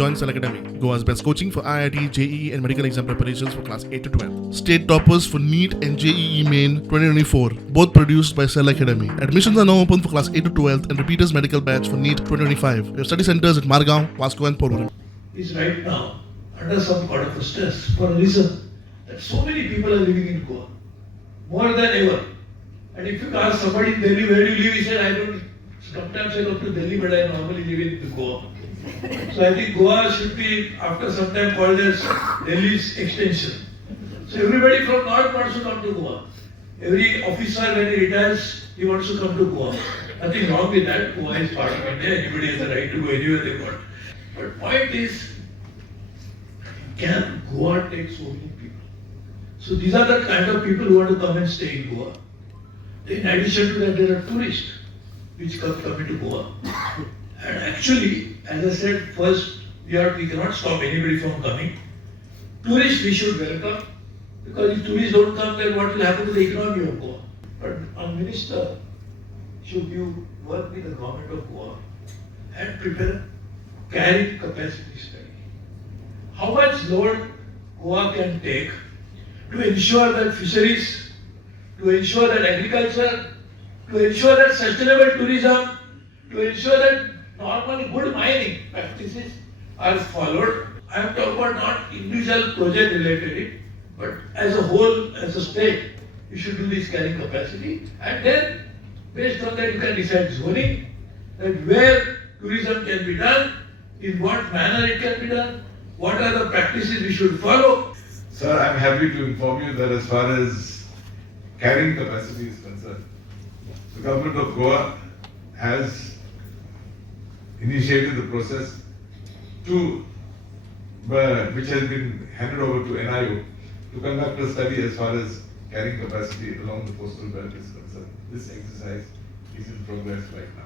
Join Cell Academy, Goa's best coaching for IIT, JEE, and medical exam preparations for class 8 to 12. State toppers for NEET and JEE Main 2024, both produced by Cell Academy. Admissions are now open for class 8 to 12th and repeaters medical batch for NEET 2025. We have study centers at Margao, Vasco, and Porvorim. Is right now under some kind of stress for a reason that so many people are living in Goa, more than ever. And if you ask somebody in Delhi, where do you live? He said, I don't. Sometimes I go to Delhi, but I normally live in Goa. So I think Goa should be, after some time, called as Delhi's extension. So everybody from North wants to come to Goa. Every officer, when he retires, he wants to come to Goa. Nothing wrong with that. Goa is part of India. Anybody has the right to go anywhere they want. But point is, can Goa take so many people? So these are the kind of people who want to come and stay in Goa. In addition to that, there are tourists which come into Goa. And actually, as I said, first, we cannot stop anybody from coming. Tourists we should welcome, because if tourists don't come, then what will happen to the economy of Goa? But a minister should you work with the government of Goa and prepare carrying capacity study. How much load Goa can take to ensure that fisheries, to ensure that agriculture, to ensure that sustainable tourism, to ensure that normal good mining practices are followed. I am talking about not individual project related, but as a whole, as a state, you should do this carrying capacity, and then based on that you can decide zoning, that where tourism can be done, in what manner it can be done, what are the practices we should follow. Sir, I'm happy to inform you that as far as carrying capacity is concerned, the government of Goa has initiated the process which has been handed over to NIO to conduct a study as far as carrying capacity along the coastal belt is concerned. This exercise is in progress right now.